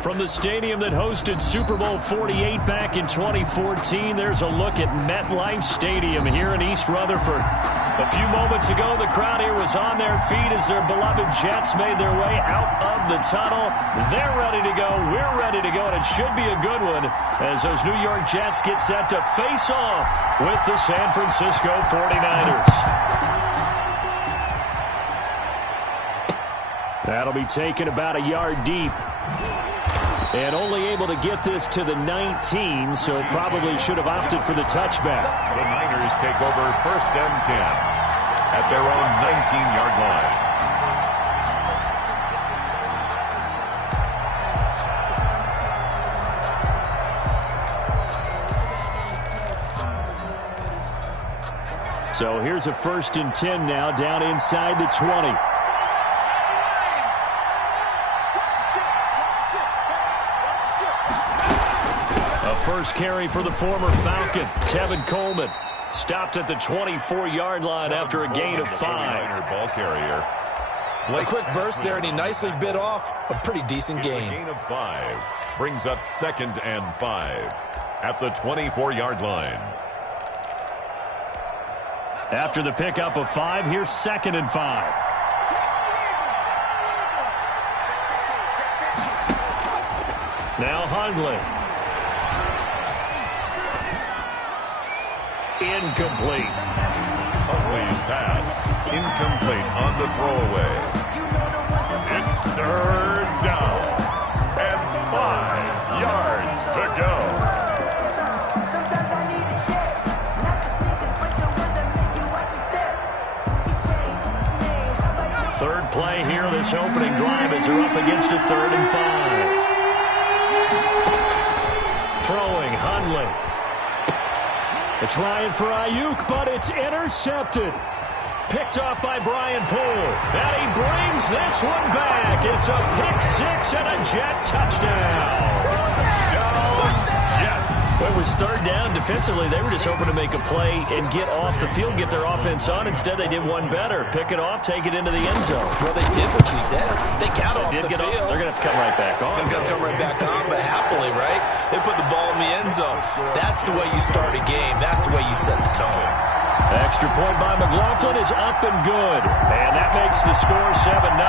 From the stadium that hosted Super Bowl 48 back in 2014, there's a look at MetLife Stadium here in East Rutherford. A few moments ago, the crowd here was on their feet as their beloved Jets made their way out of the tunnel. They're ready to go. We're ready to go, and it should be a good one as those New York Jets get set to face off with the San Francisco 49ers. That'll be taken about a yard deep. And only able to get this to the 19, so probably should have opted for the touchback. The Niners take over 1st and 10 at their own 19-yard line. So here's a 1st and 10 now down inside the 20. First carry for the former Falcon, Tevin Coleman. Stopped at the 24-yard line after a gain of 5. Ball carrier. A quick burst there, and he nicely bit off a pretty decent gain. A gain of 5 brings up 2nd and 5 at the 24-yard line. After the pickup of 5, here's 2nd and 5. Now Hundley. Incomplete. Huntley's pass incomplete on the throwaway. It's 3rd down and 5 yards to go. Third play here this opening drive as they're up against a 3rd and 5. Throwing Hundley. They're trying for Ayuk, but it's intercepted. Picked off by Brian Poole. And he brings this one back. It's a pick-6 and a Jet touchdown. When it was 3rd down defensively, they were just hoping to make a play and get off the field, get their offense on. Instead, they did one better. Pick it off, take it into the end zone. Well, they did what you said. They got off the field. They're going to have to come right back on. They're going to come right back on, but happily, right? They put the ball in the end zone. That's the way you start a game. That's the way you set the tone. Extra point by McLaughlin is up and good. And that makes the score 7-0.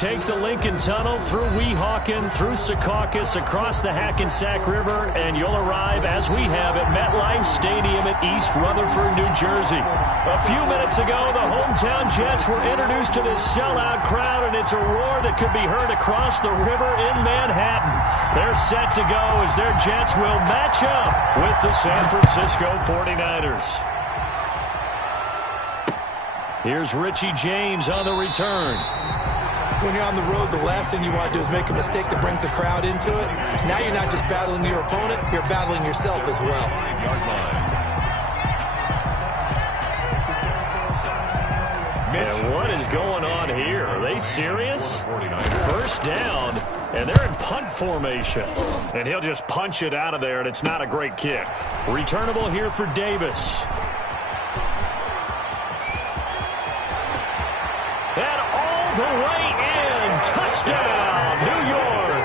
take the Lincoln Tunnel through Weehawken, through Secaucus, across the Hackensack River, and you'll arrive, as we have, at MetLife Stadium at East Rutherford, New Jersey. A few minutes ago, the hometown Jets were introduced to this sellout crowd, and it's a roar that could be heard across the river in Manhattan. They're set to go as their Jets will match up with the San Francisco 49ers. Here's Richie James on the return. When you're on the road, the last thing you want to do is make a mistake that brings the crowd into it. Now you're not just battling your opponent, you're battling yourself as well. And what is going on here? Are they serious? First down, and they're in punt formation. And he'll just punch it out of there, and it's not a great kick. Returnable here for Davis. And all the way in. Touchdown, New York.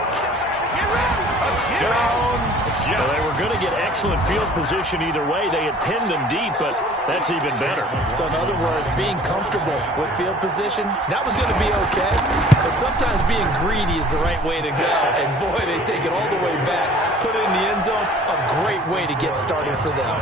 Touchdown. Well, they were going to get excellent field position either way. They had pinned them deep, but that's even better. So in other words, being comfortable with field position, that was going to be okay. But sometimes being greedy is the right way to go. And boy, they take it all the way back, put it in the end zone. A great way to get started for them.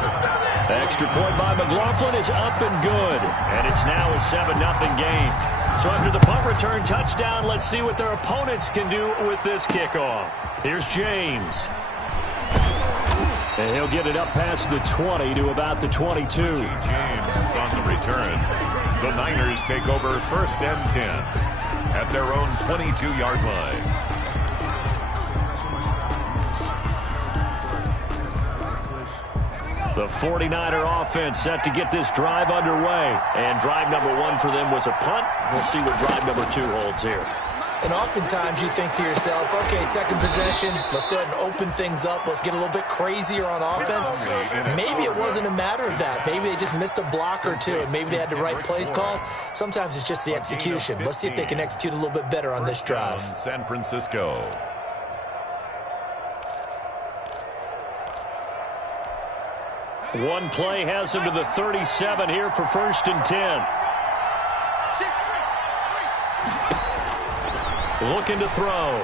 Extra point by McLaughlin is up and good. And it's now a 7-0 game. So after the punt return touchdown, let's see what their opponents can do with this kickoff. Here's James. And he'll get it up past the 20 to about the 22. James on the return. The Niners take over 1st and 10 at their own 22-yard line. The 49er offense set to get this drive underway. And drive number 1 for them was a punt. We'll see what drive number 2 holds here. And oftentimes you think to yourself, okay, second possession, let's go ahead and open things up. Let's get a little bit crazier on offense. Maybe it wasn't a matter of that. Maybe they just missed a block or two, and maybe they had the right plays called. Sometimes it's just the execution. Let's see if they can execute a little bit better on this drive. San Francisco. One play has them to the 37 here for 1st and 10. Looking to throw.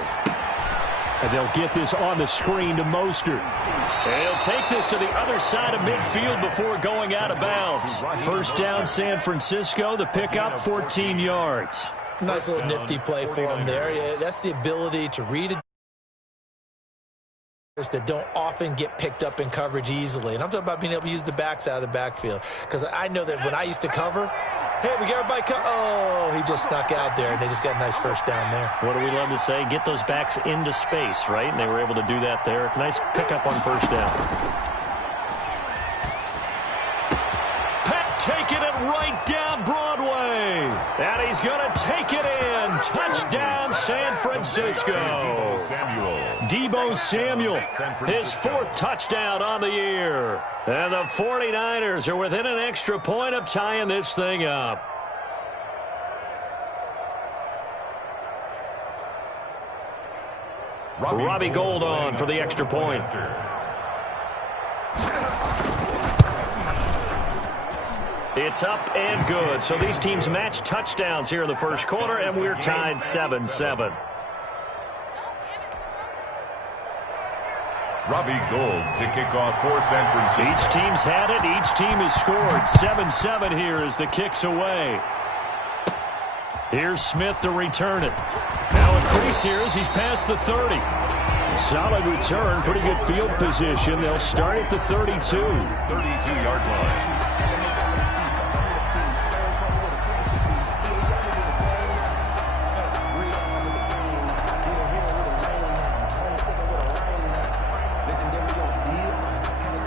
And they'll get this on the screen to Mostert. And he'll take this to the other side of midfield before going out of bounds. First down, San Francisco. The pickup, 14 yards. Nice little nifty play for him there. Yeah, that's the ability to read it. That don't often get picked up in coverage easily. And I'm talking about being able to use the backs out of the backfield. Because I know that when I used to cover, hey, we got everybody oh, he just snuck out there, and they just got a nice first down there. What do we love to say? Get those backs into space, right? And they were able to do that there. Nice pickup on first down. Pep taking it right down Broadway. And he's going to take it in. Touchdown, San Francisco. Deebo Samuel, his 4th touchdown on the year. And the 49ers are within an extra point of tying this thing up. Robbie Gould on for the extra point. It's up and good. So these teams match touchdowns here in the first quarter, and we're tied 7-7. Robbie Gould to kick off for San Francisco. Each team's had it. Each team has scored. 7-7 here as the kick's away. Here's Smith to return it. Now a crease here as he's past the 30. Solid return. Pretty good field position. They'll start at the 32. 32-yard line.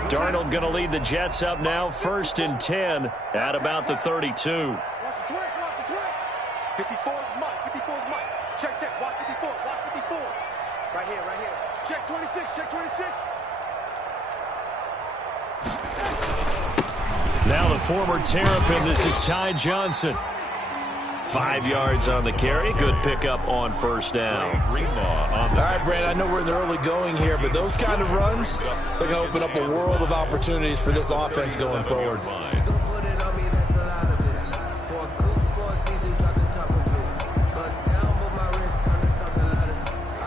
Darnold going to lead the Jets up now, 1st and 10 at about the 32. Watch the twist, watch the twist. 54 is Mike, 54 is Mike. Check, check, watch 54, watch 54. Right here, right here. Check 26, check 26. Now the former Terrapin, this is Ty Johnson. 5 yards on the carry. Good pickup on first down. All right, Brad, I know we're in the early going here, but those kind of runs, they're going to open up a world of opportunities for this offense going forward.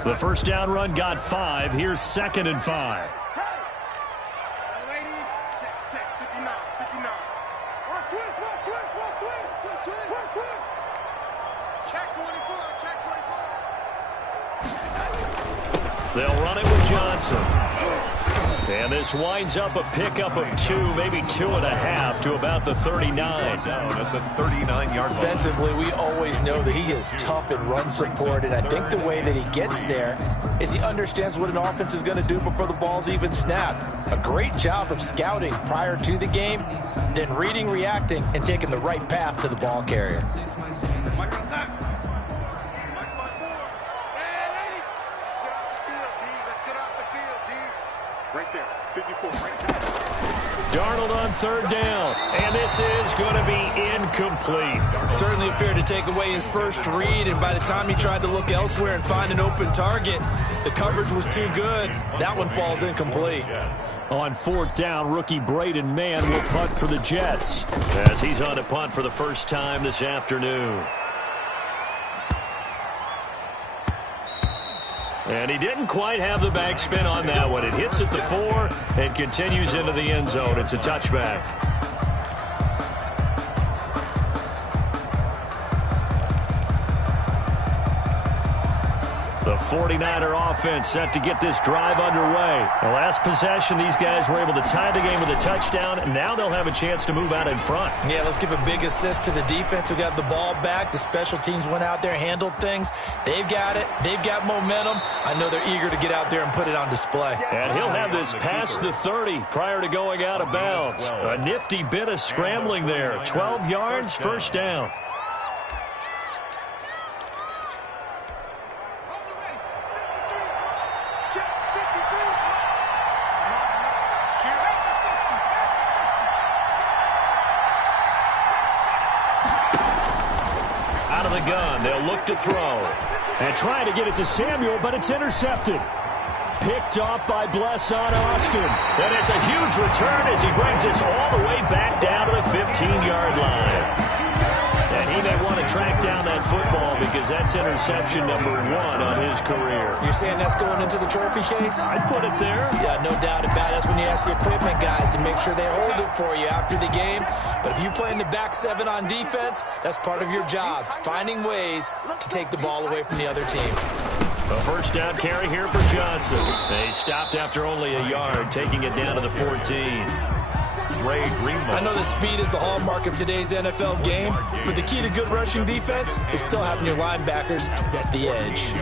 The first down run got 5. Here's 2nd and 5. They'll run it with Johnson. And this winds up a pickup of 2, maybe 2.5 to about the 39. Down at the 39-yard line. Defensively, we always know that he is tough in run support, and I think the way that he gets there is he understands what an offense is going to do before the ball's even snapped. A great job of scouting prior to the game, then reading, reacting, and taking the right path to the ball carrier. Right there, 54, right there. Darnold on 3rd down, and this is going to be incomplete. Certainly appeared to take away his first read, and by the time he tried to look elsewhere and find an open target, the coverage was too good. That one falls incomplete. On 4th down, rookie Braden Mann will punt for the Jets as he's on to punt for the first time this afternoon. And he didn't quite have the backspin on that one. It hits at the 4 and continues into the end zone. It's a touchback. The 49er offense set to get this drive underway. The last possession, these guys were able to tie the game with a touchdown, and now they'll have a chance to move out in front. Yeah, let's give a big assist to the defense who got the ball back. The special teams went out there, handled things. They've got it. They've got momentum. I know they're eager to get out there and put it on display. And he'll have this past the 30 prior to going out of bounds. A nifty bit of scrambling there. 12 yards, first down. To throw and trying to get it to Samuel, but it's intercepted. Picked off by Bless on Austin. And it's a huge return as he brings us all the way back down to the 15-yard line. And he may want to track down that football because that's interception number 1 on his career. You're saying that's going into the trophy case? I'd put it there. Yeah, no doubt about it. That's when you ask the equipment guys to make sure they hold it for you after the game. But if you play in the back 7 on defense, that's part of your job, finding ways to take the ball away from the other team. A first down carry here for Johnson. They stopped after only a yard, taking it down to the 14. I know that speed is the hallmark of today's NFL game, but the key to good rushing defense is still having your linebackers set the edge.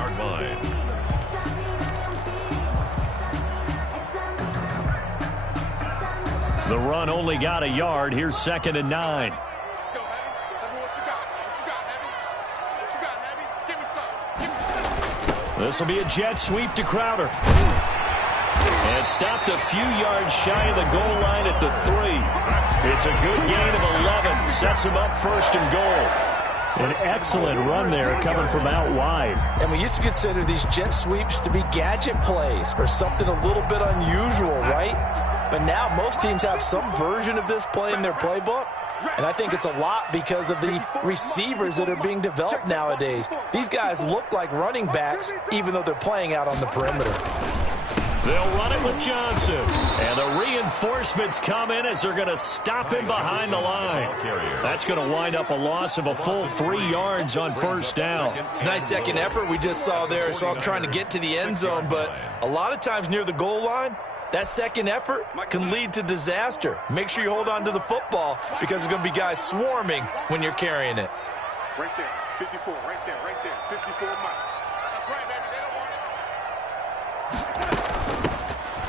The run only got a yard. Here's 2nd and 9. Let's go, Heavy. Tell me what you got. What you got, Heavy? What you got, Heavy? Give me some. Give me some. This will be a jet sweep to Crowder. And stopped a few yards shy of the goal line at the 3. It's a good gain of 11. Sets him up 1st and goal. An excellent run there coming from out wide. And we used to consider these jet sweeps to be gadget plays or something a little bit unusual, right? But now most teams have some version of this play in their playbook. And I think it's a lot because of the receivers that are being developed nowadays. These guys look like running backs even though they're playing out on the perimeter. They'll run it with Johnson. And the reinforcements come in as they're going to stop him behind the line. That's going to wind up a loss of a full 3 yards on first down. It's a nice second effort we just saw there. So I'm trying to get to the end zone, but a lot of times near the goal line, that second effort can lead to disaster. Make sure you hold on to the football because there's going to be guys swarming when you're carrying it. Right there, 54, right there, 54 miles. That's right, baby, they don't want it.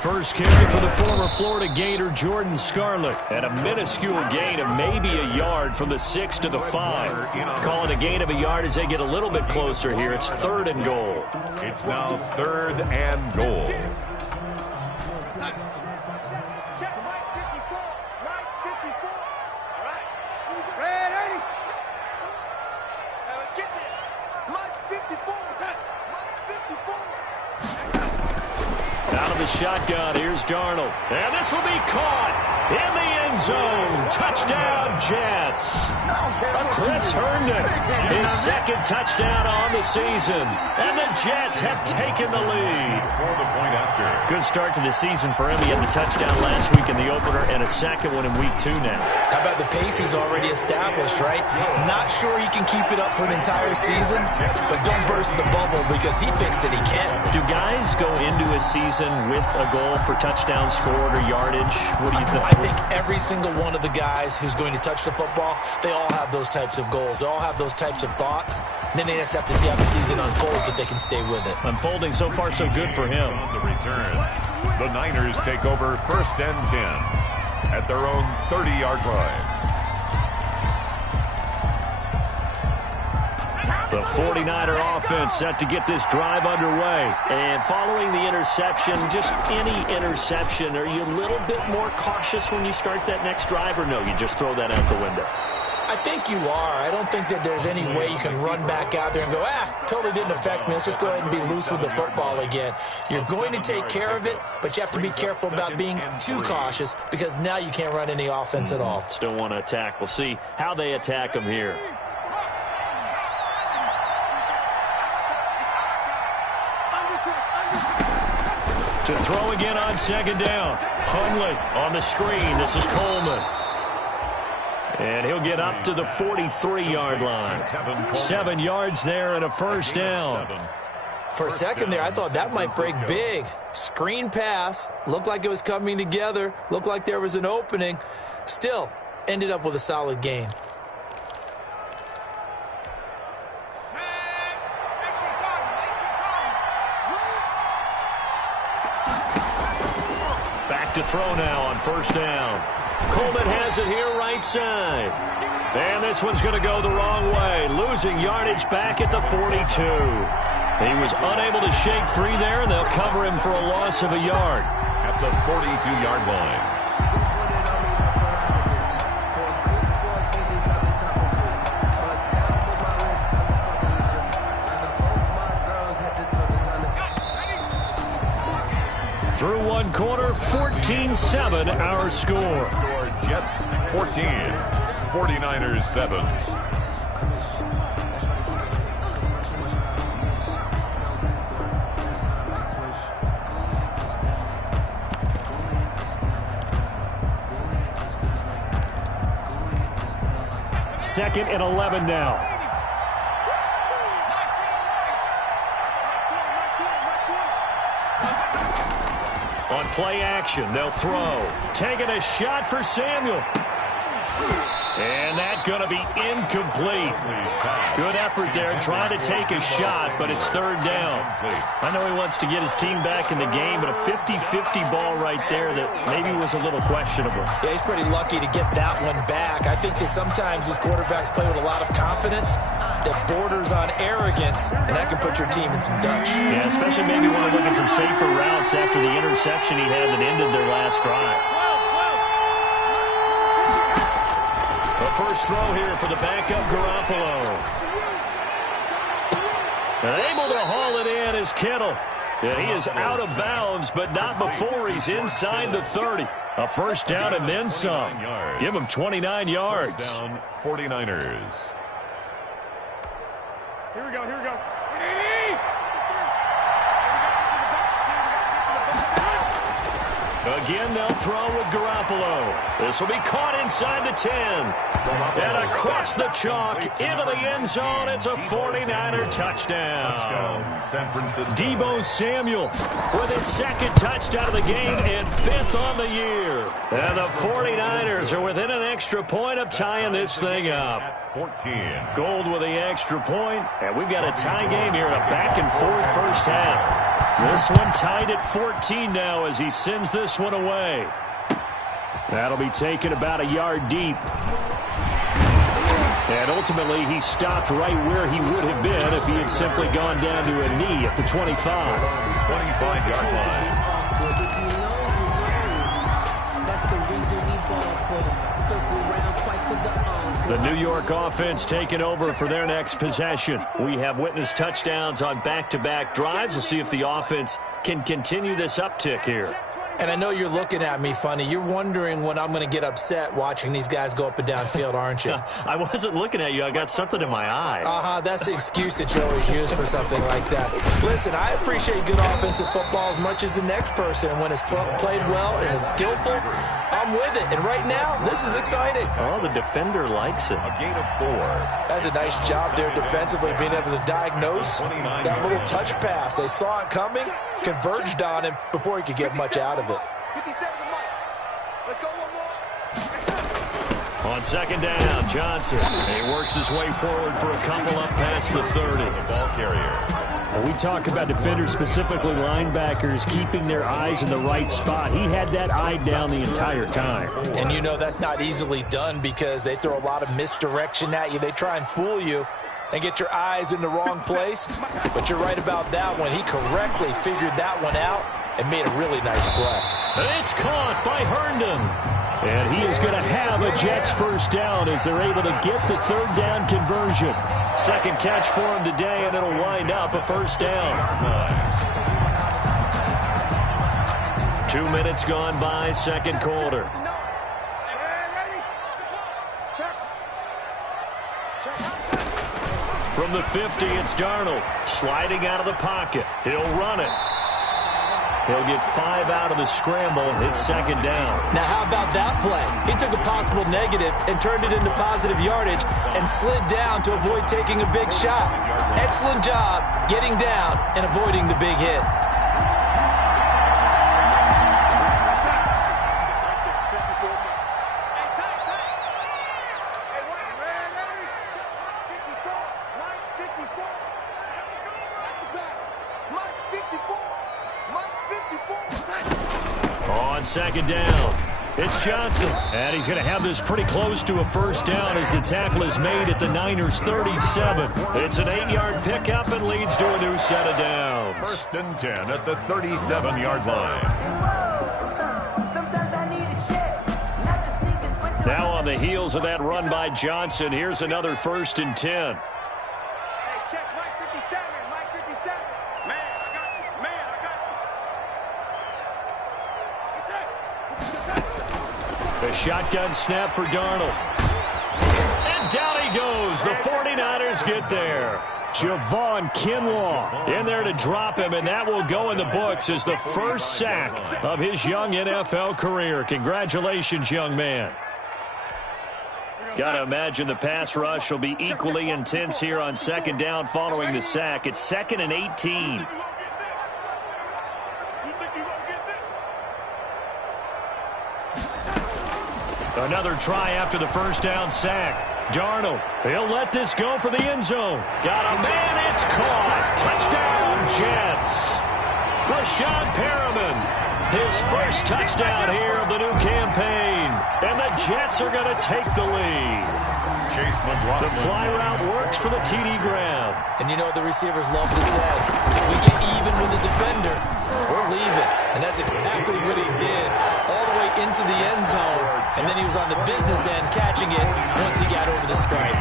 First carry for the former Florida Gator, Jordan Scarlett. And a minuscule gain of maybe a yard from the 6 to the 5. Calling a gain of a yard as they get a little bit closer here. It's 3rd and goal. It's now 3rd and goal. Check, Mike 54, Mike 54. All right, red 80. Now let's get there. Mike 54, what's that? Mike 54. Out of the shotgun, here's Darnold. And this will be caught in the end end zone. Touchdown, Jets. Chris Herndon, his second touchdown on the season. And the Jets have taken the lead. Good start to the season for him. He had the touchdown last week in the opener and a second one in week 2 now. How about the pace he's already established, right? Not sure he can keep it up for an entire season, but don't burst the bubble because he thinks that he can. Do guys go into a season with a goal for touchdown scored or yardage? What do you think? I think every single one of the guys who's going to touch the football, they all have those types of goals. They all have those types of thoughts. And then they just have to see how the season unfolds if they can stay with it. Unfolding so far so good for him. On the return, the Niners take over 1st and 10 at their own 30-yard line. The 49er offense set to get this drive underway. And following the interception, just any interception, are you a little bit more cautious when you start that next drive, or no, you just throw that out the window? I think you are. I don't think that there's any way you can run back out there and go, totally didn't affect me. Let's just go ahead and be loose with the football again. You're going to take care of it, but you have to be careful about being too cautious because now you can't run any offense at all. Still want to attack. We'll see how they attack him here. To throw again on 2nd down. Hundley on the screen. This is Coleman. And he'll get up to the 43-yard line. 7 yards there and a 1st down. For a second there, I thought that might break big. Screen pass. Looked like it was coming together. Looked like there was an opening. Still, ended up with a solid gain. Back to throw now on 1st down. Coleman has it here right side. And this one's going to go the wrong way. Losing yardage back at the 42. He was unable to shake free there, and they'll cover him for a loss of a yard. At the 42-yard line. Through one quarter, 14-7 our score. Jets 14, 49ers 7. Second and 11 now. On play action, they'll throw. Taking a shot for Samuel. And that's going to be incomplete. Good effort there trying to take a shot, but it's 3rd down. I know he wants to get his team back in the game, but a 50-50 ball right there that maybe was a little questionable. Yeah, he's pretty lucky to get that one back. I think that sometimes these quarterbacks play with a lot of confidence that borders on arrogance, and that can put your team in some Dutch. Yeah, especially maybe want to look at some safer routes after the interception he had that ended their last drive. The first throw here for the backup Garoppolo. And able to haul it in is Kittle. And he is out of bounds, but not before he's inside the 30. A 1st down and then some. Give him 29 yards. Down 49ers. Here we go, here we go. Again, they'll throw with Garoppolo. This will be caught inside the 10. And across the chalk into the end zone. It's a 49er touchdown. San Francisco. Deebo Samuel with his 2nd touchdown of the game and 5th on the year. And the 49ers are within an extra point of tying this thing up. 14. Gold with the extra point, and we've got a tie game here in a back-and-forth 1st half. This one tied at 14 now as he sends this one away. That'll be taken about a yard deep. And ultimately, he stopped right where he would have been if he had simply gone down to a knee at the 25. 25-yard line. The New York offense taking over for their next possession. We have witnessed touchdowns on back-to-back drives. We'll see if the offense can continue this uptick here. And I know you're looking at me funny. You're wondering when I'm going to get upset watching these guys go up and down field, aren't you? I wasn't looking at you. I got something in my eye. That's the excuse that you always use for something like that. Listen, I appreciate good offensive football as much as the next person. And when it's played well and is skillful, I'm with it. And right now, this is exciting. Oh, the defender likes it. A gain of 4. That's a nice job there defensively, being able to diagnose that little touch pass. They saw it coming, converged on him before he could get much out of it. 57 to Mike. Let's go one more. On second down, Johnson. He works his way forward for a couple up past the 30. The ball carrier. We talk about defenders, specifically linebackers, keeping their eyes in the right spot. He had that eye down the entire time. And you know that's not easily done because they throw a lot of misdirection at you. They try and fool you and get your eyes in the wrong place. But you're right about that one. He correctly figured that one out and made a really nice play. It's caught by Herndon. And he is going to have a Jets first down as they're able to get the third down conversion. Second catch for him today, and it'll wind up a first down. 2 minutes gone by, second quarter. From the 50, it's Darnold. Sliding out of the pocket. He'll run it. He'll get 5 out of the scramble. It's second down. Now, how about that play? He took a possible negative and turned it into positive yardage and slid down to avoid taking a big shot. Excellent job getting down and avoiding the big hit. On second down, it's Johnson. And he's going to have this pretty close to a first down as the tackle is made at the Niners' 37. It's an 8-yard pickup and leads to a new set of downs. First and 10 at the 37-yard line. Now on the heels of that run by Johnson, here's another first and 10. The shotgun snap for Darnold. And down he goes. The 49ers get there. Javon Kinlaw in there to drop him, and that will go in the books as the first sack of his young NFL career. Congratulations, young man. Got to imagine the pass rush will be equally intense here on second down following the sack. It's 2nd and 18. Another try after the first down sack. Darnold, he'll let this go for the end zone. Got a man, it's caught. Touchdown, Jets. Brashad Perriman, his first touchdown here of the new campaign. And the Jets are going to take the lead. Chase McLaughlin. The fly route works for the TD Graham. And you know what the receivers love to say? If we get even with the defender, we're leaving. And that's exactly what he did all the way into the end zone. And then he was on the business end catching it once he got over the stripe.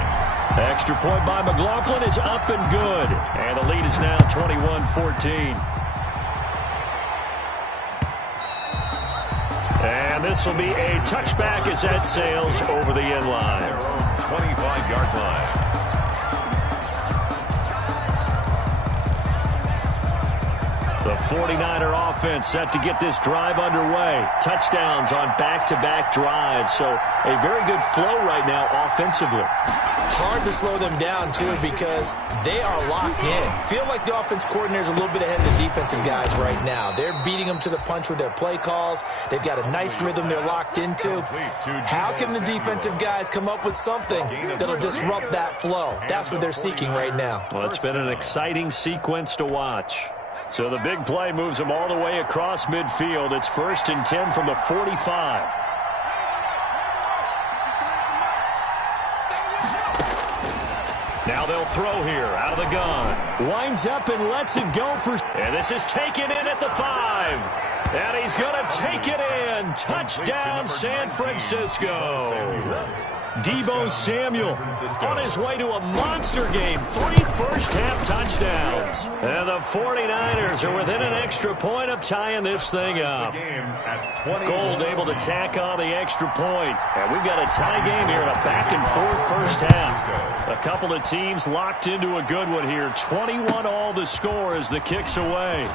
Extra point by McLaughlin is up and good. And the lead is now 21-14. And this will be a touchback as that sails over the end line. 25-yard line. The 49er offense set to get this drive underway. Touchdowns on back-to-back drives. So a very good flow right now offensively. Hard to slow them down, too, because they are locked in. Feel like the offense coordinator's a little bit ahead of the defensive guys right now. They're beating them to the punch with their play calls. They've got a nice rhythm they're locked into. How can the defensive guys come up with something that'll disrupt that flow? That's what they're seeking right now. Well, it's been an exciting sequence to watch. So the big play moves them all the way across midfield. It's 1st and 10 from the 45. Now they'll throw here out of the gun. Winds up and lets it go for... And this is taken in at the 5. And he's going to take it in. Touchdown, San Francisco. Deebo Samuel on his way to a monster game. 3 first-half touchdowns. And the 49ers are within an extra point of tying this thing up. Gold able to tack on the extra point. And we've got a tie game here in a back-and-forth first half. A couple of teams locked into a good one here. 21-all the score as the kick's away.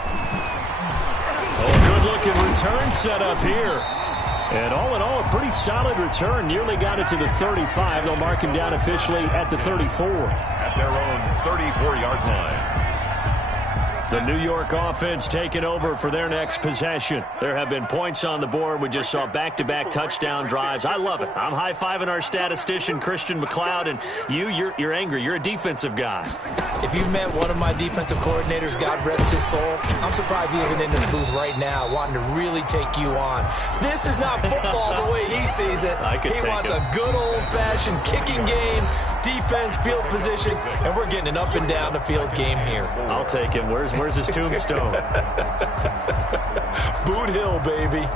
Oh, good-looking return set up here. And all in all, a pretty solid return. Nearly got it to the 35. They'll mark him down officially at the 34. At their own 34-yard line. The New York offense taking over for their next possession. There have been points on the board. We just saw back-to-back touchdown drives. I love it. I'm high-fiving our statistician, Christian McLeod, and you're angry. You're a defensive guy. If you met one of my defensive coordinators, God rest his soul, I'm surprised he isn't in this booth right now wanting to really take you on. This is not football the way he sees it. He wants a good old-fashioned kicking game, defense, field position, and we're getting an up-and-down-the-field game here. I'll take him. Where's his tombstone? Boot Hill, baby.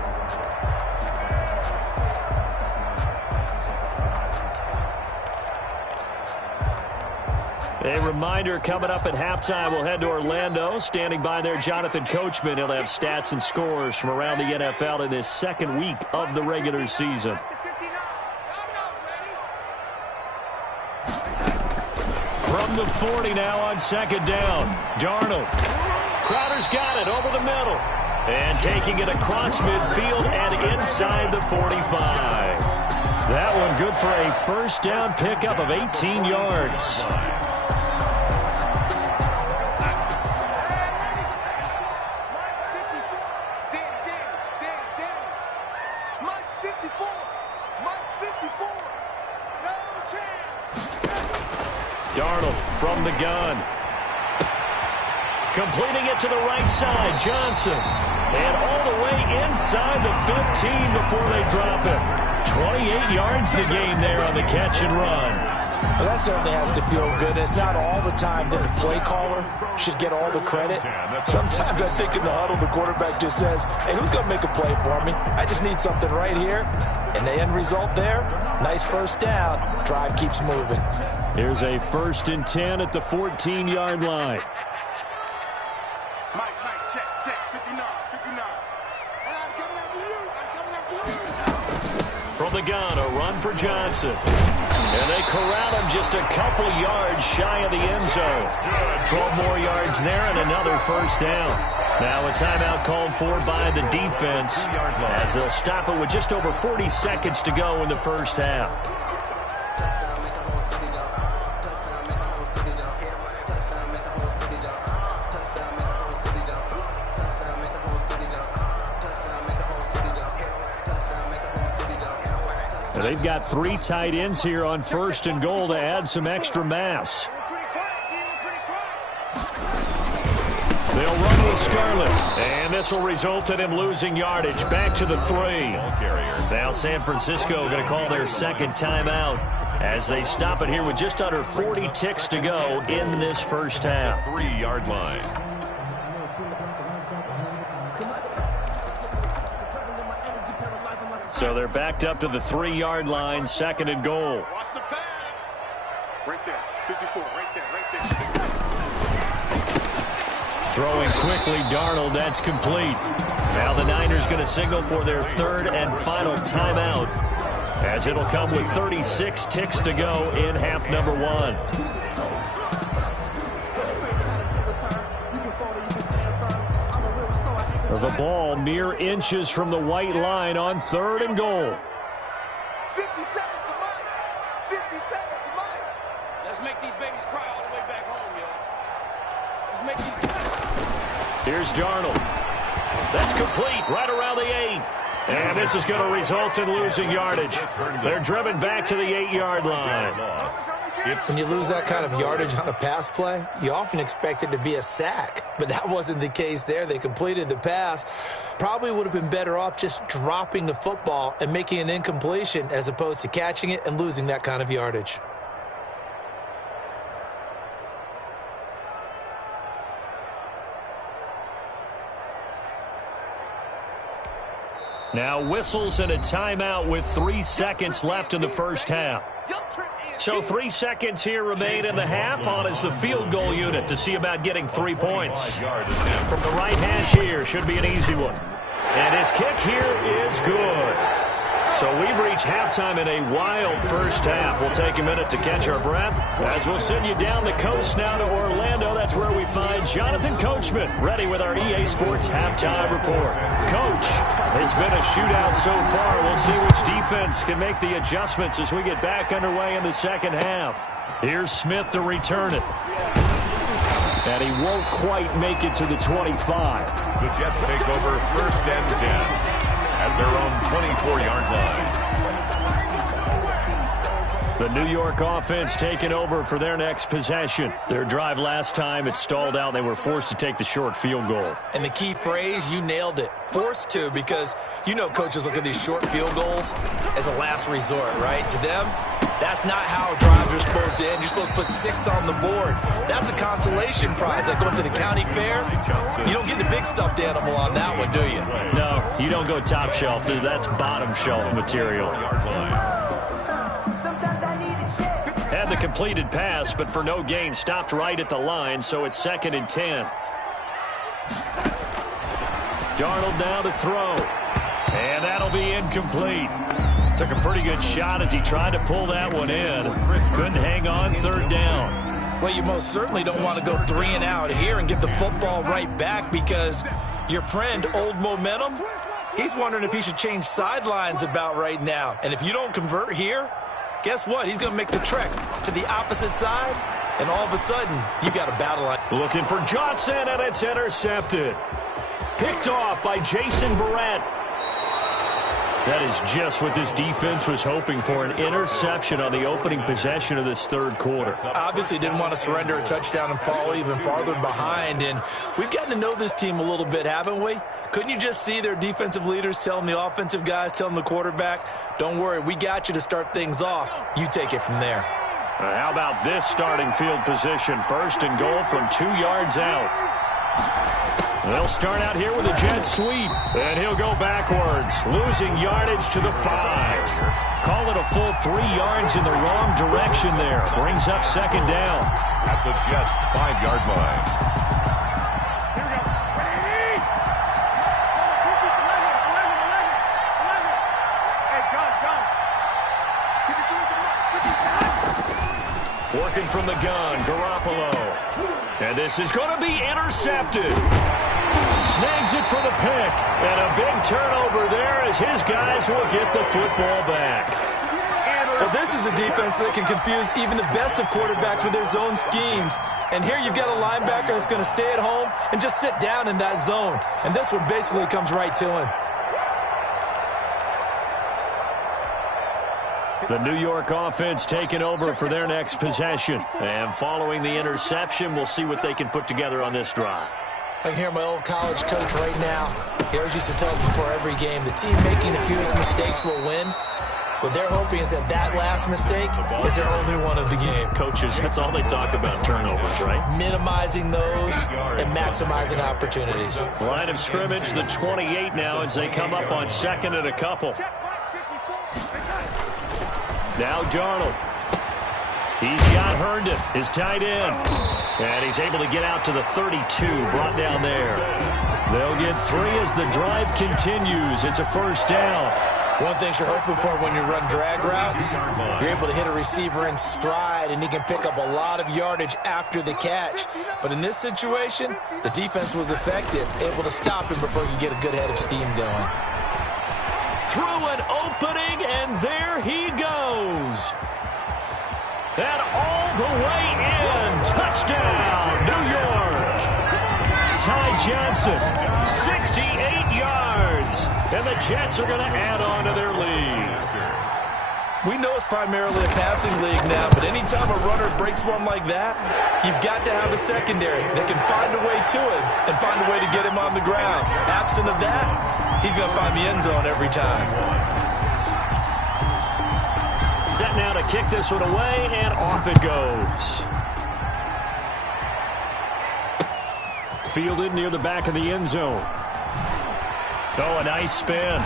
A reminder coming up at halftime. We'll head to Orlando. Standing by there, Jonathan Coachman. He'll have stats and scores from around the NFL in this second week of the regular season. From the 40 now on second down. Darnold. Crowder's got it over the middle. And taking it across midfield and inside the 45. That one good for a first down pickup of 18 yards. Darnold from the gun. Completing it to the right side, Johnson. And all the way inside the 15 before they drop it. 28 yards the gain there on the catch and run. Well, that certainly has to feel good. It's not all the time that the play caller should get all the credit. Sometimes I think in the huddle, the quarterback just says, hey, who's going to make a play for me? I just need something right here. And the end result there, nice first down. Drive keeps moving. Here's a 1st and 10 at the 14-yard line. Mike, check, 59. I'm coming after you. From the gun, a run for Johnson. And they corral him just a couple yards shy of the end zone. 12 more yards there and another first down. Now a timeout called for by the defense as they'll stop it with just over 40 seconds to go in the first half. They've got 3 tight ends here on 1st and goal to add some extra mass. They'll run with Scarlett. And this will result in him losing yardage. Back to the 3. Now San Francisco going to call their second timeout as they stop it here with just under 40 ticks to go in this first half. 3-yard line. So they're backed up to the 3-yard line, 2nd and goal. Watch the pass. Right there, 54, right there. Throwing quickly, Darnold, that's complete. Now the Niners going to signal for their 3rd and final timeout as it'll come with 36 ticks to go in half number 1. The ball mere inches from the white line on 3rd and goal. 50 seconds to Mike. 50 seconds to Mike. Let's make these babies cry all the way back home, yo. Let's make these. Here's Darnold. That's complete right around the 8. And this is going to result in losing yardage. They're driven back to the 8-yard line. When you lose that kind of yardage on a pass play, you often expect it to be a sack. But that wasn't the case there. They completed the pass. Probably would have been better off just dropping the football and making an incompletion as opposed to catching it and losing that kind of yardage. Now whistles and a timeout with 3 seconds left in the first half. So 3 seconds here remain in the half. On is the field goal unit to see about getting 3 points. From the right hash here, should be an easy one. And his kick here is good. So we've reached halftime in a wild first half. We'll take a minute to catch our breath as we'll send you down the coast now to Orlando. That's where we find Jonathan Coachman ready with our EA Sports halftime report. Coach, it's been a shootout so far. We'll see which defense can make the adjustments as we get back underway in the second half. Here's Smith to return it. And he won't quite make it to the 25. The Jets take over first and 10. At their own 24-yard line. The New York offense taking over for their next possession. Their drive last time, it stalled out. They were forced to take the short field goal. And the key phrase, you nailed it. Forced to, because you know coaches look at these short field goals as a last resort, right? To them, that's not how drives are supposed to end. You're supposed to put 6 on the board. That's a consolation prize. Like going to the county fair, you don't get the big stuffed animal on that one, do you? No, you don't go top shelf. That's bottom shelf material. Had the completed pass, but for no gain, stopped right at the line, so it's 2nd and 10. Darnold now to throw. And that'll be incomplete. Took a pretty good shot as he tried to pull that one in. Couldn't hang on, 3rd down. Well, you most certainly don't want to go 3 and out here and get the football right back, because your friend, Old Momentum, he's wondering if he should change sidelines about right now. And if you don't convert here, guess what? He's going to make the trek to the opposite side, and all of a sudden, you got a battle line. Looking for Johnson, and it's intercepted. Picked off by Jason Verrett. That is just what this defense was hoping for, an interception on the opening possession of this 3rd quarter. Obviously didn't want to surrender a touchdown and fall even farther behind, and we've gotten to know this team a little bit, haven't we? Couldn't you just see their defensive leaders telling the offensive guys, telling the quarterback, don't worry, we got you to start things off. You take it from there. How about this starting field position? 1st and goal from 2 yards out. They'll start out here with a jet sweep, and he'll go backwards, losing yardage to the 5. Call it a full 3 yards in the wrong direction there. Brings up 2nd down. At the Jets' 5-yard line. Working from the gun, Garoppolo. And this is going to be intercepted. Snags it for the pick. And a big turnover there as his guys will get the football back. Well, this is a defense that can confuse even the best of quarterbacks with their zone schemes. And here you've got a linebacker that's going to stay at home and just sit down in that zone. And this one basically comes right to him. The New York offense taking over for their next possession. And following the interception, we'll see what they can put together on this drive. I can hear my old college coach right now. He always used to tell us before every game, the team making the fewest mistakes will win. What they're hoping is that last mistake is their only one of the game. Coaches, that's all they talk about, turnovers, right? Minimizing those and maximizing opportunities. Line of scrimmage, the 28 now as they come up on 2nd and a couple. Now Darnold. He's got Herndon, his tight end. And he's able to get out to the 32, brought down there. They'll get 3 as the drive continues. It's a 1st down. One thing you're hoping for when you run drag routes, you're able to hit a receiver in stride, and he can pick up a lot of yardage after the catch. But in this situation, the defense was effective, able to stop him before he could get a good head of steam going. Through an opening, and there he goes. And all the way in. Touchdown, New York. Ty Johnson, 68 yards. And the Jets are going to add on to their lead. We know it's primarily a passing league now, but anytime a runner breaks one like that, you've got to have a secondary that can find a way to it and find a way to get him on the ground. Absent of that, he's going to find the end zone every time. Set now to kick this one away, and off it goes. Fielded near the back of the end zone. Oh, a nice spin.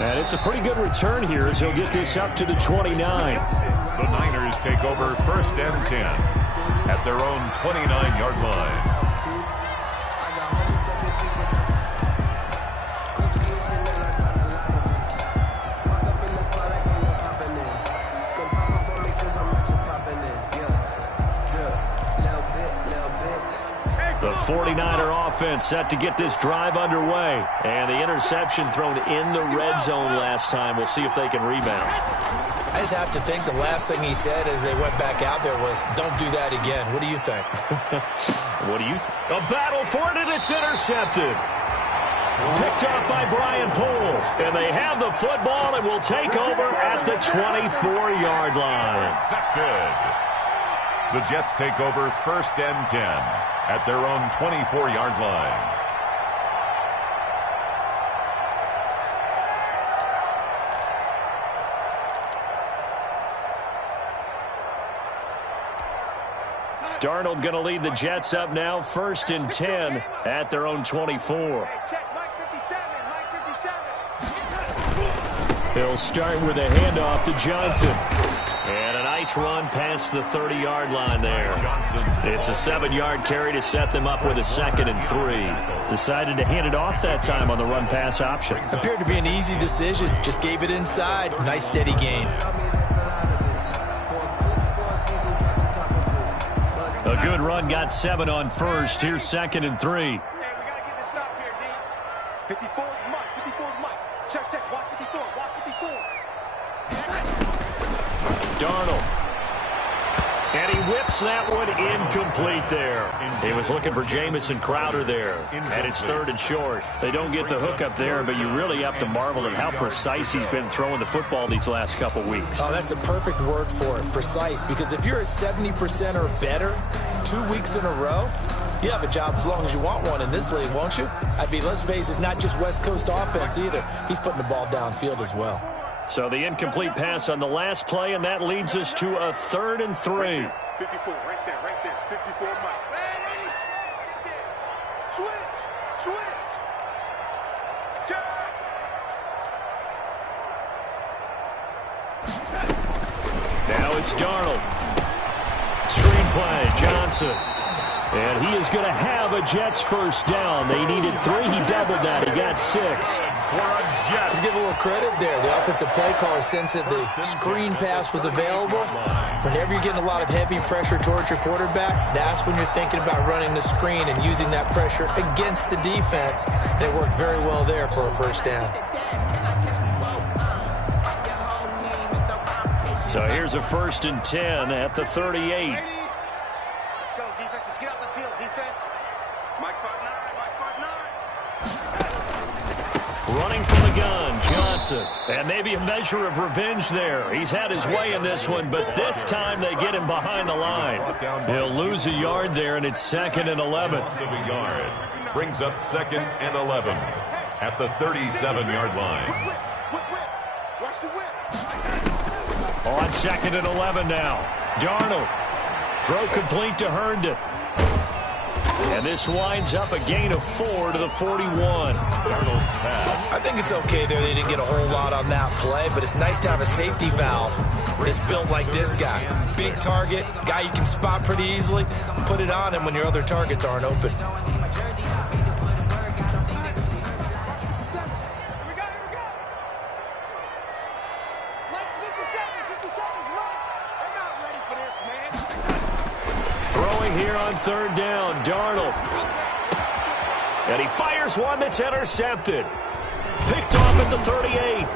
And it's a pretty good return here as he'll get this up to the 29. The Niners take over 1st and 10 at their own 29-yard line. The 49er offense set to get this drive underway. And the interception thrown in the red zone last time. We'll see if they can rebound. I just have to think the last thing he said as they went back out there was, don't do that again. What do you think? What do you think? A battle for it, and it's intercepted. Picked up by Brian Poole. And they have the football and will take over at the 24-yard line. Intercepted. The Jets take over 1st and 10 at their own 24-yard line. Darnold going to lead the Jets up now, 1st and 10 at their own 24. He'll start with a handoff to Johnson. And a nice run past the 30-yard line there. It's a 7-yard carry to set them up with a 2nd and 3. Decided to hand it off that time on the run-pass option. Appeared to be an easy decision. Just gave it inside. Nice steady gain. A good run, got 7 on 1st. Here's 2nd and 3. Hey, we got to get this stop here, D. 54 is Mike. 54 is Mike. Check, check. Watch 54. Watch 54. Darnold. And he whips that one incomplete there. He was looking for Jamison Crowder there. And it's 3rd and short. They don't get the hook up there, but you really have to marvel at how precise he's been throwing the football these last couple weeks. Oh, that's the perfect word for it, precise. Because if you're at 70% or better 2 weeks in a row, you have a job as long as you want one in this league, won't you? I mean, let's face it, it's not just West Coast offense either. He's putting the ball downfield as well. So the incomplete pass on the last play, and that leads us to a 3rd and 3. 54, right there, right there. 54, Mike. Ready? Switch, switch. Check. Now it's Darnold. Screenplay, Johnson. And he is going to have a Jets 1st down. They needed 3. He doubled that. He got 6. Let's give a little credit there. The offensive play caller sensed that the screen pass was available. Whenever you're getting a lot of heavy pressure towards your quarterback, that's when you're thinking about running the screen and using that pressure against the defense. And it worked very well there for a 1st down. So here's a 1st and 10 at the 38. Let's go, defense. Let's get out the field, defense. Mike 5'9", Mike 5'9". Running from the gun, Johnson. And maybe a measure of revenge there. He's had his way in this one, but this time they get him behind the line. He'll lose a yard there, and it's 2nd and 11. Loss of a yard brings up 2nd and 11 at the 37-yard line. Watch the whip. On 2nd and 11 now. Darnold. Throw complete to Herndon. And this winds up a gain of 4 to the 41. Darnold's pass. I think it's okay there. They didn't get a whole lot on that play, but it's nice to have a safety valve that's built like this guy. Big target, guy you can spot pretty easily. Put it on him when your other targets aren't open. Here on 3rd down, Darnold. And he fires one that's intercepted. Picked off at the 38.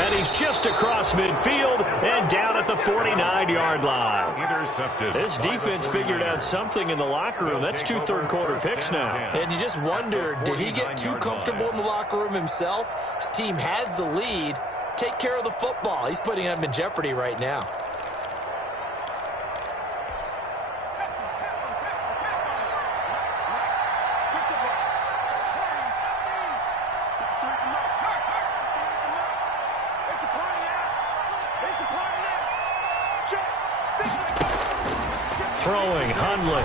And he's just across midfield and down at the 49-yard line. Intercepted. This defense figured out something in the locker room. That's 2 third-quarter picks now. And you just wonder, did he get too comfortable in the locker room himself? His team has the lead. Take care of the football. He's putting them in jeopardy right now. Throwing, Hundley.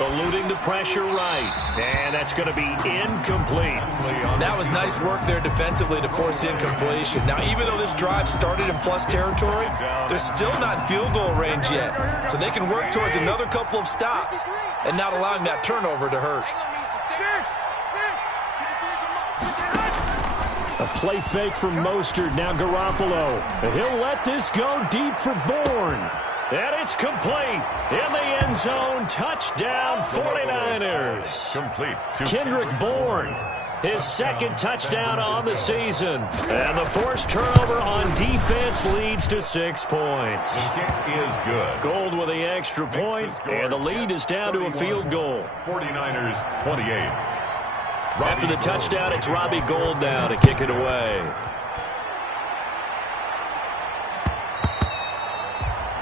Eluding the pressure right. And that's going to be incomplete. That was nice work there defensively to force incompletion. Now, even though this drive started in plus territory, they're still not in field goal range yet. So they can work towards another couple of stops and not allowing that turnover to hurt. A play fake from Mostert. Now Garoppolo. He'll let this go deep for Bourne. And it's complete. In the end zone. Touchdown 49ers. Complete. Kendrick Bourne. His second touchdown on the season. And the forced turnover on defense leads to 6 points. The kick is good. Gold with the extra point. And the lead is down to a field goal. 49ers 28. After the touchdown, it's Robbie Gould now to kick it away.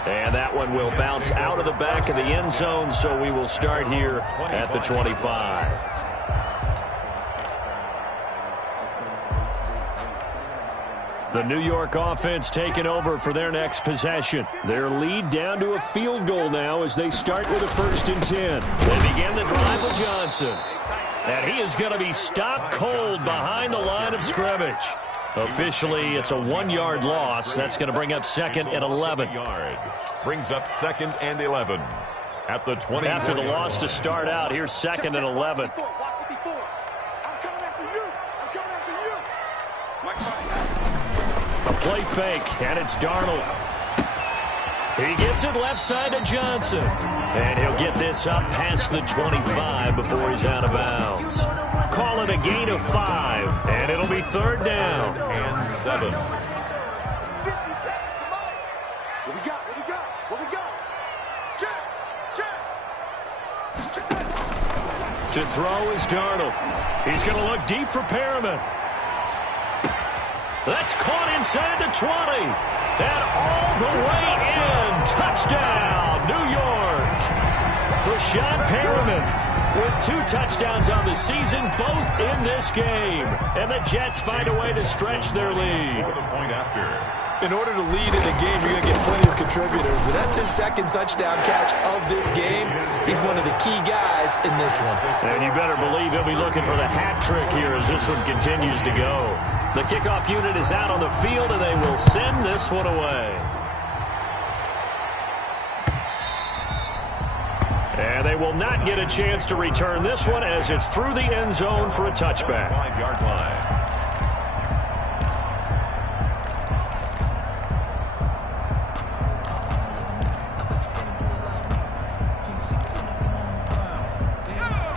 And that one will bounce out of the back of the end zone, so we will start here at the 25. The New York offense taking over for their next possession. Their lead down to a field goal now as they start with a 1st and 10. They begin the drive with Johnson. And he is going to be stopped cold behind the line of scrimmage. Officially, it's a 1-yard loss. That's going to bring up 2nd and 11. Brings up 2nd and 11 at the 20. After the loss to start out, here's 2nd and 11. I'm coming after you. I'm coming after you. A play fake, and it's Darnold. He gets it left side to Johnson. And he'll get this up past the 25 before he's out of bounds. Call it a gain of 5, and it'll be 3rd down. And 7. 50 seconds, come on. What we got? What we got? What we got? Check. To throw is Darnold. He's going to look deep for Perriman. That's caught inside the 20. And all the way in. Touchdown, New York. Rashad Perriman with 2 touchdowns on the season, both in this game. And the Jets find a way to stretch their lead. For the point after. In order to lead in a game, you're going to get plenty of contributors. But that's his 2nd touchdown catch of this game. He's one of the key guys in this one. And you better believe he'll be looking for the hat trick here as this one continues to go. The kickoff unit is out on the field, and they will send this one away. And they will not get a chance to return this one as it's through the end zone for a touchback. 5-yard line.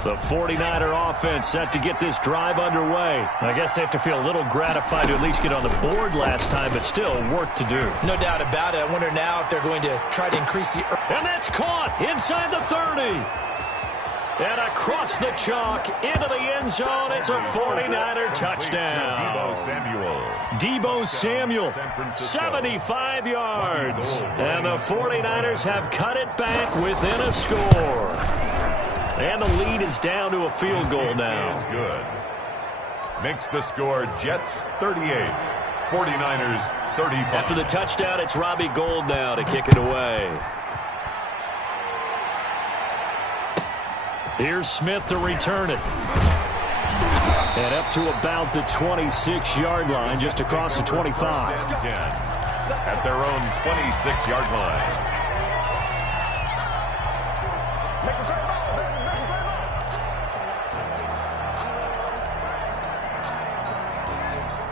The 49er offense set to get this drive underway. I guess they have to feel a little gratified to at least get on the board last time, but still work to do. No doubt about it. I wonder now if they're going to try to increase the... And that's caught inside the 30. And across the chalk into the end zone. It's a 49er touchdown. Deebo Samuel, 75 yards. And the 49ers have cut it back within a score. And the lead is down to a field goal now. Is good. Makes the score Jets 38, 49ers 35. After the touchdown, it's Robbie Gould now to kick it away. Here's Smith to return it. And up to about the 26-yard line, just across the 25. 10 at their own 26-yard line.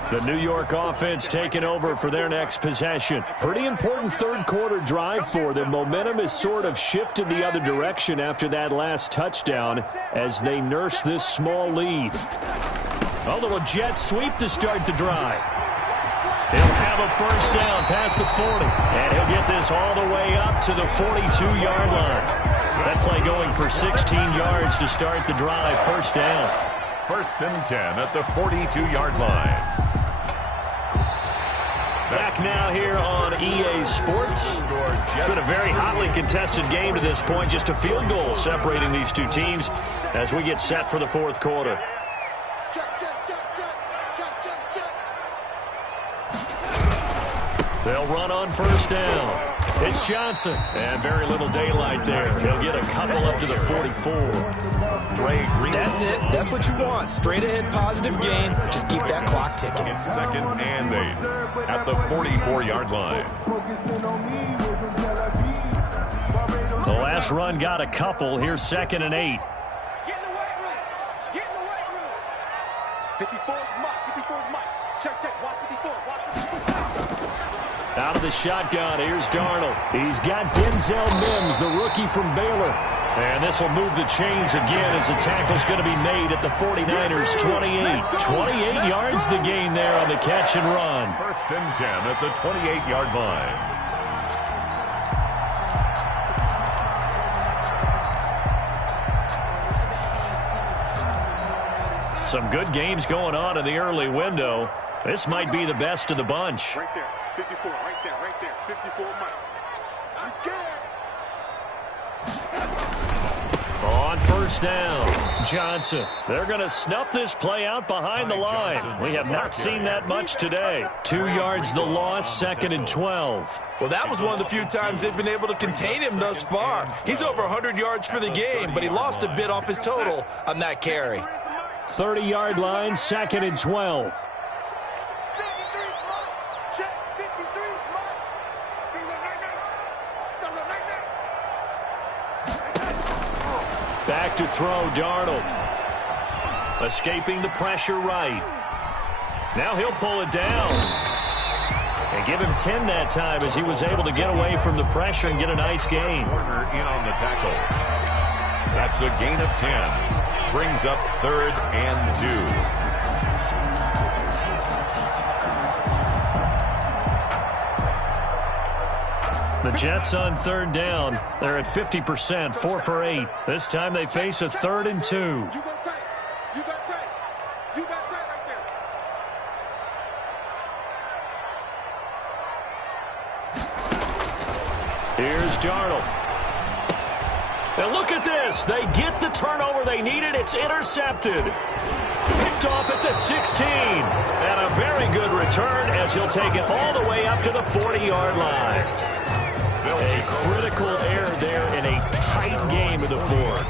The New York offense taking over for their next possession. Pretty important 3rd quarter drive for them. Momentum has sort of shifted the other direction after that last touchdown as they nurse this small lead. A little jet sweep to start the drive. He'll have a 1st down past the 40. And he'll get this all the way up to the 42-yard line. That play going for 16 yards to start the drive. 1st down. 1st and 10 at the 42-yard line. Back now here on EA Sports. It's been a very hotly contested game to this point. Just a field goal separating these two teams as we get set for the 4th quarter. They'll run on 1st down. It's Johnson. And very little daylight there. He'll get a couple up to the 44. That's it. That's what you want. Straight ahead positive gain. Just keep that clock ticking. It's 2nd and 8 at the 44-yard line. The last run got a couple. Here's 2nd and 8. Get in the weight room. Get in the weight room. 54 is Mike. 54 is Mike. Check. Watch 54. Watch 54. Out of the shotgun, here's Darnold. He's got Denzel Mims, the rookie from Baylor. And this will move the chains again as the tackle's going to be made at the 49ers' 28. 28 yards the gain there on the catch and run. 1st and 10 at the 28-yard line. Some good games going on in the early window. This might be the best of the bunch. Right there. 54. Right there. 54 Mike. I'm scared. On 1st down, Johnson. They're going to snuff this play out behind the line. We have not seen that much today. 2 yards the loss, 2nd and 12. Well, that was one of the few times they've been able to contain him thus far. He's over 100 yards for the game, but he lost a bit off his total on that carry. 30-yard line, 2nd and 12. Back to throw, Darnold. Escaping the pressure right. Now he'll pull it down. And give him 10 that time as he was able to get away from the pressure and get a nice gain. Corner in on the tackle. That's a gain of 10. Brings up 3rd and 2. The Jets on 3rd down. They're at 50%, 4 for 8. This time they face a 3rd and 2. You got tight. You got tight. You got tight right there. Here's Darnold. And look at this. They get the turnover they needed. It's intercepted. Picked off at the 16. And a very good return as he'll take it all the way up to the 40-yard line. A critical error there in a tight game in the 4th.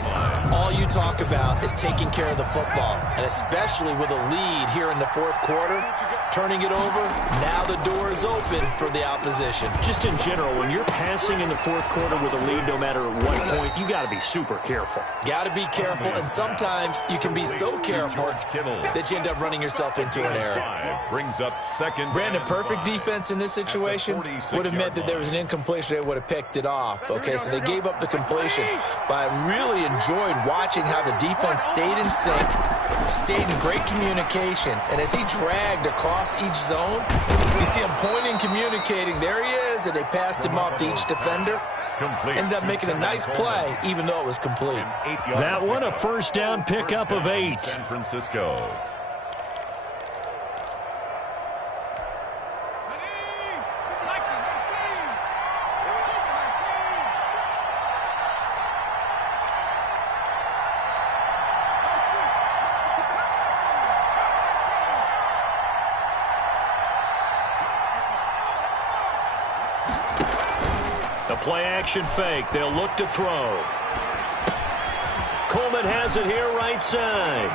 All you talk about is taking care of the football, and especially with a lead here in the 4th quarter, turning it over, now the door is open for the opposition. Just in general, when you're passing in the 4th quarter with a lead, no matter at what point, you got to be super careful. Got to be careful, and sometimes you can be so careful that you end up running yourself into an error. Brings up 2nd. Brandon, perfect defense in this situation would have meant that there was an incompletion. They would have picked it off. Okay, so they gave up the completion. But I really enjoyed watching how the defense stayed in sync, stayed in great communication. And as he dragged across each zone, you see him pointing, communicating. There he is, and they passed him off to each defender. Ended up making a nice play, even though it was complete. That one a 1st down pickup of 8. San Francisco. Play action fake. They'll look to throw. Coleman has it here right side.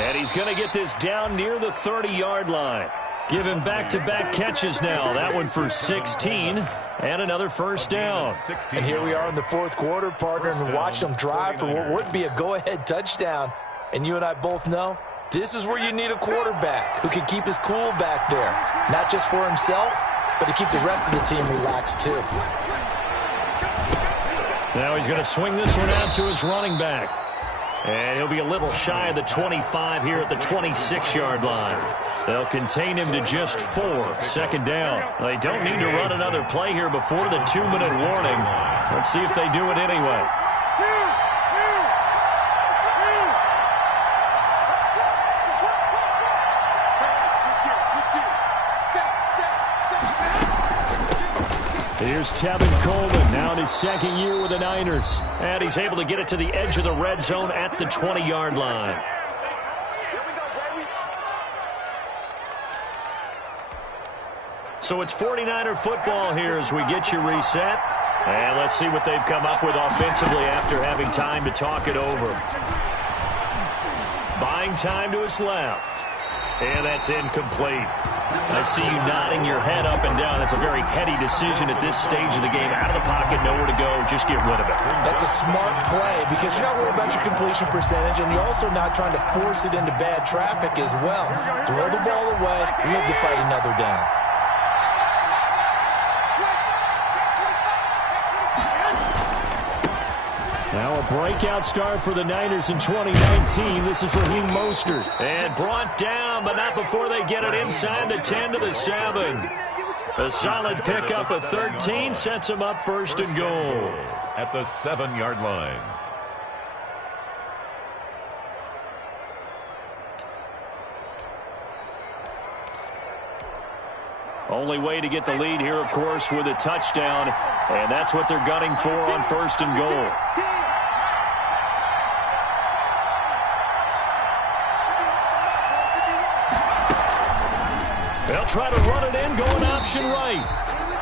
And he's going to get this down near the 30-yard line. Give him back-to-back catches now. That one for 16 and another 1st down. And here we are in the 4th quarter, partner, and watch them drive for what would be a go-ahead touchdown. And you and I both know this is where you need a quarterback who can keep his cool back there, not just for himself, but to keep the rest of the team relaxed, too. Now he's going to swing this one out to his running back. And he'll be a little shy of the 25 here at the 26-yard line. They'll contain him to just 4, 2nd down. They don't need to run another play here before the 2-minute warning. Let's see if they do it anyway. Here's Tevin Coleman, now in his 2nd year with the Niners. And he's able to get it to the edge of the red zone at the 20-yard line. So it's 49er football here as we get you reset. And let's see what they've come up with offensively after having time to talk it over. Buying time to his left. And that's incomplete. I see you nodding your head up and down. That's a very heady decision at this stage of the game. Out of the pocket, nowhere to go. Just get rid of it. That's a smart play because you're not worried about your completion percentage, and you're also not trying to force it into bad traffic as well. Throw the ball away, live to fight another down. Now a breakout start for the Niners in 2019. This is Raheem Mostert. And brought down, but not before they get it inside the 10 to the 7. A solid pickup of 13 sets them up first and goal. At the 7-yard line. Only way to get the lead here, of course, with a touchdown. And that's what they're gunning for on first and goal. They'll try to run it in, going option right.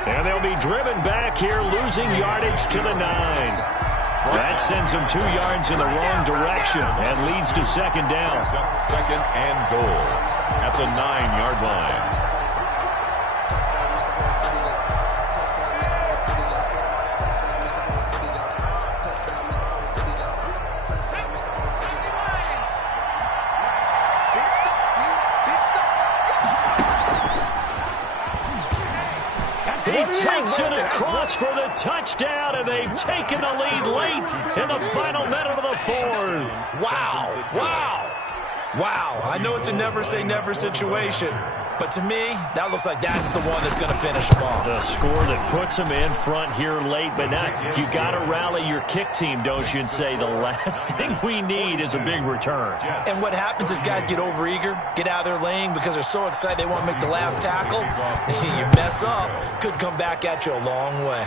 And they'll be driven back here, losing yardage to the 9. That sends them 2 yards in the wrong direction and leads to second down. Second and goal at the 9-yard line. He takes it across for the touchdown, and they've taken the lead late in the final minute of the 4th. Wow, wow, wow. I know it's a never say never situation, but to me, that looks like that's the one that's going to finish them off. The score that puts them in front here late, but now you got to rally your kick team, don't you, and say the last thing we need is a big return. And what happens is guys get overeager, get out of their lane because they're so excited they want to make the last tackle. You mess up, could come back at you a long way.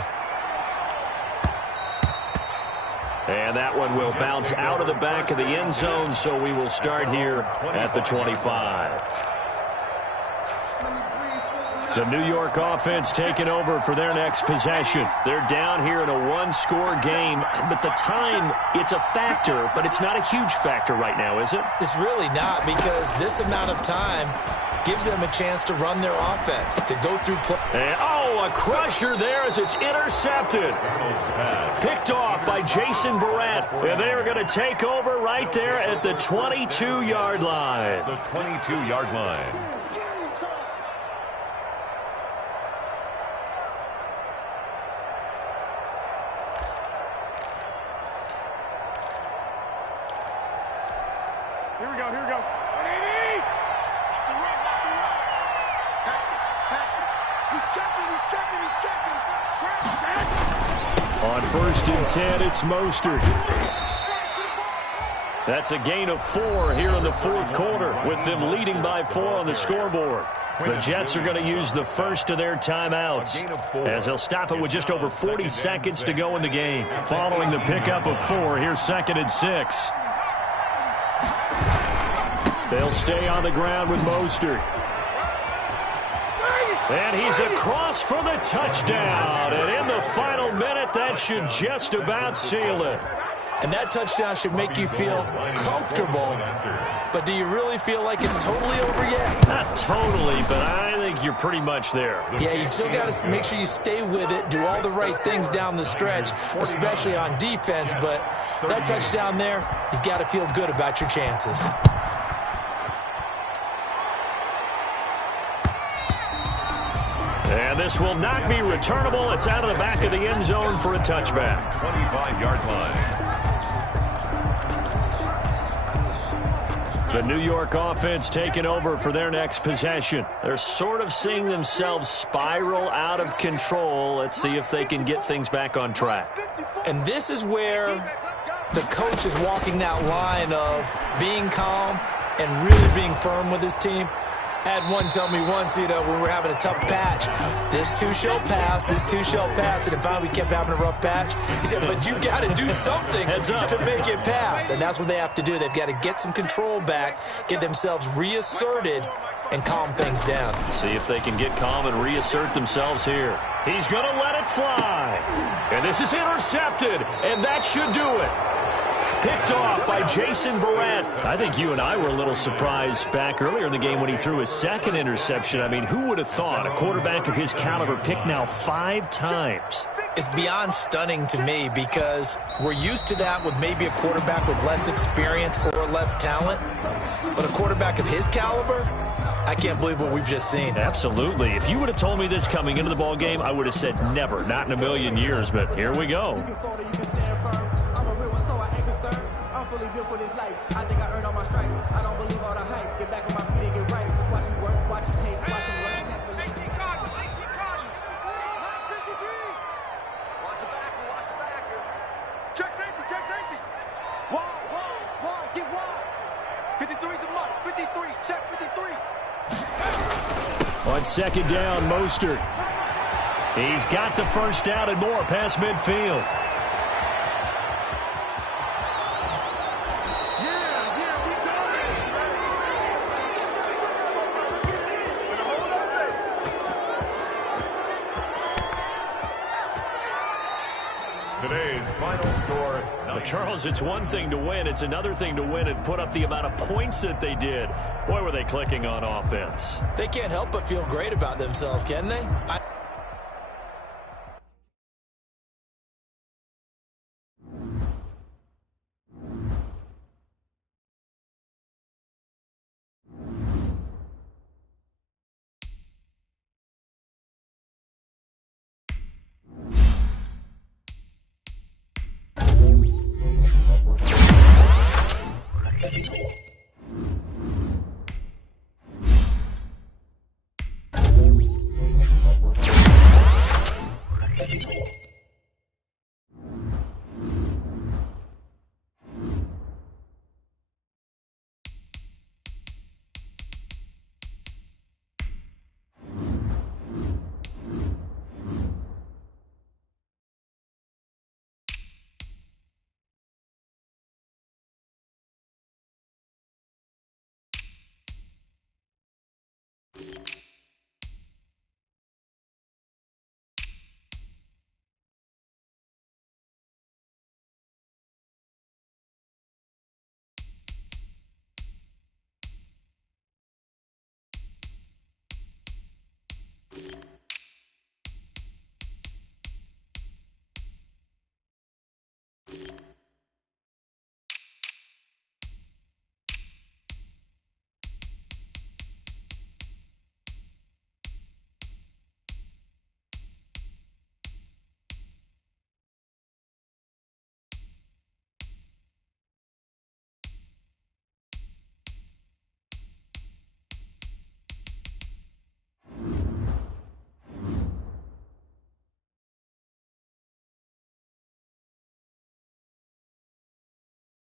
And that one will bounce out of the back of the end zone, so we will start here at the 25. The New York offense taking over for their next possession. They're down here in a one-score game, but the time, it's a factor, but it's not a huge factor right now, is it? It's really not, because this amount of time gives them a chance to run their offense, to go through play. And, a crusher there as it's intercepted. Picked off by Jason Verrett. And they are going to take over right there at the 22-yard line. The 22-yard line. Here we go, here we go. He's checking. On first and 10, it's Mostert. That's a gain of 4 here in the 4th quarter, with them leading by 4 on the scoreboard. The Jets are going to use the first of their timeouts, as they'll stop it with just over 40 seconds to go in the game. Following the pickup of 4, here's 2nd and 6. They'll stay on the ground with Mostert. And he's across for the touchdown. And in the final minute, that should just about seal it. And that touchdown should make you feel comfortable. But do you really feel like it's totally over yet? Not totally, but I think you're pretty much there. Yeah, you still got to make sure you stay with it, do all the right things down the stretch, especially on defense. But that touchdown there, you've got to feel good about your chances. And this will not be returnable. It's out of the back of the end zone for a touchback. 25-yard line. The New York offense taking over for their next possession. They're sort of seeing themselves spiral out of control. Let's see if they can get things back on track. And this is where the coach is walking that line of being calm and really being firm with his team. Had one tell me once, when we're having a tough patch, this too shall pass, this too shall pass. And finally we kept having a rough patch. He said, but you got to do something to make it pass. And that's what they have to do. They've got to get some control back, get themselves reasserted, and calm things down. See if they can get calm and reassert themselves here. He's going to let it fly. And this is intercepted, and that should do it. Picked off by Jason Verrett. I think you and I were a little surprised back earlier in the game when he threw his second interception. I mean, who would have thought a quarterback of his caliber picked now 5 times? It's beyond stunning to me because we're used to that with maybe a quarterback with less experience or less talent. But a quarterback of his caliber, I can't believe what we've just seen. Absolutely. If you would have told me this coming into the ball game, I would have said never, not in a million years. But here we go. Fully built for this life. I think I earned all my stripes. I don't believe all the hype. Get back on my feet and get right. Watch you work, watch you pace, watch you work. 18 Cardinals, 18 Cardinals. 53. Watch the backer. Check safety. Wide. Get wide. 53's the mark. 53. Check 53. On second down, Mostert. He's got the first down and more past midfield. Today's final score. But Charles, it's one thing to win. It's another thing to win and put up the amount of points that they did. Boy, were they clicking on offense. They can't help but feel great about themselves, can they?